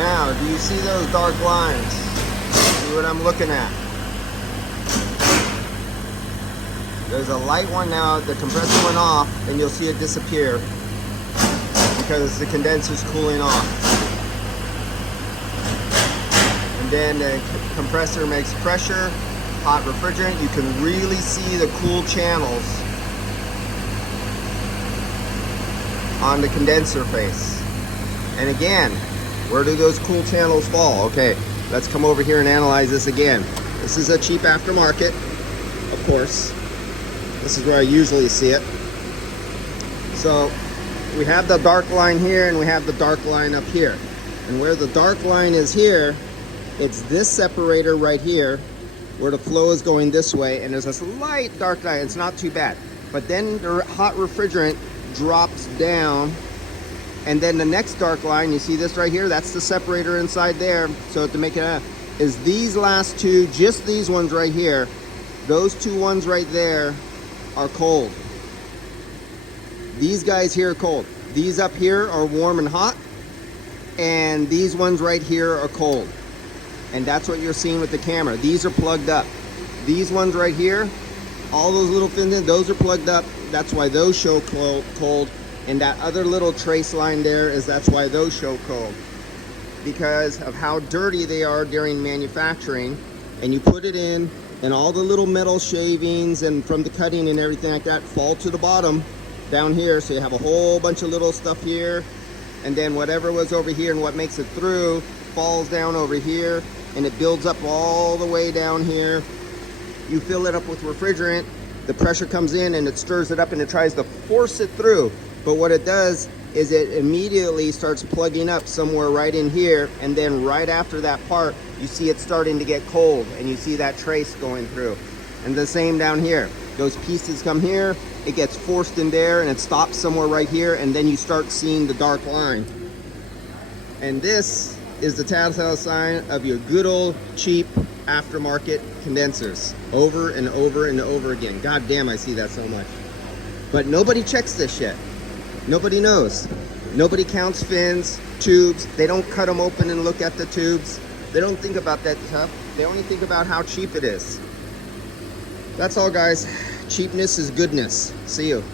Now, do you see those dark lines? See what I'm looking at? There's a light one now, the compressor went off, and you'll see it disappear because the condenser's cooling off. And then the compressor makes pressure, hot refrigerant. You can really see the cool channels on the condenser face. And again, where do those cool channels fall? Okay, let's come over here and analyze this again. This is a cheap aftermarket, of course. This is where I usually see it. So we have the dark line here and we have the dark line up here. And where the dark line is here, it's this separator right here where the flow is going this way, and there's a slight dark line. It's not too bad. But then the hot refrigerant drops down, and then the next dark line, you see this right here, that's the separator inside there. So to make it is these last two, just these ones right here, those two ones right there are cold. These guys here are cold. These up here are warm and hot, and these ones right here are cold. And that's what you're seeing with the camera. These are plugged up. These ones right here, all those little fins, those are plugged up. That's why those show cold. And that other little trace line there is that's why those show cold. Because of how dirty they are during manufacturing. And you put it in, and all the little metal shavings and from the cutting and everything like that fall to the bottom down here. So you have a whole bunch of little stuff here, and then whatever was over here and what makes it through falls down over here, and it builds up all the way down here. You fill it up with refrigerant, the pressure comes in and it stirs it up and it tries to force it through. But what it does is it immediately starts plugging up somewhere right in here, and then right after that part, you see it starting to get cold, and you see that trace going through. And the same down here. Those pieces come here, it gets forced in there, and it stops somewhere right here, and then you start seeing the dark line. And this is the telltale sign of your good old cheap aftermarket condensers. Over and over and over again. God damn, I see that so much. But nobody checks this shit. Nobody knows. Nobody counts fins, tubes. They don't cut them open and look at the tubes. They don't think about that stuff. They only think about how cheap it is. That's all, guys. Cheapness is goodness. See you.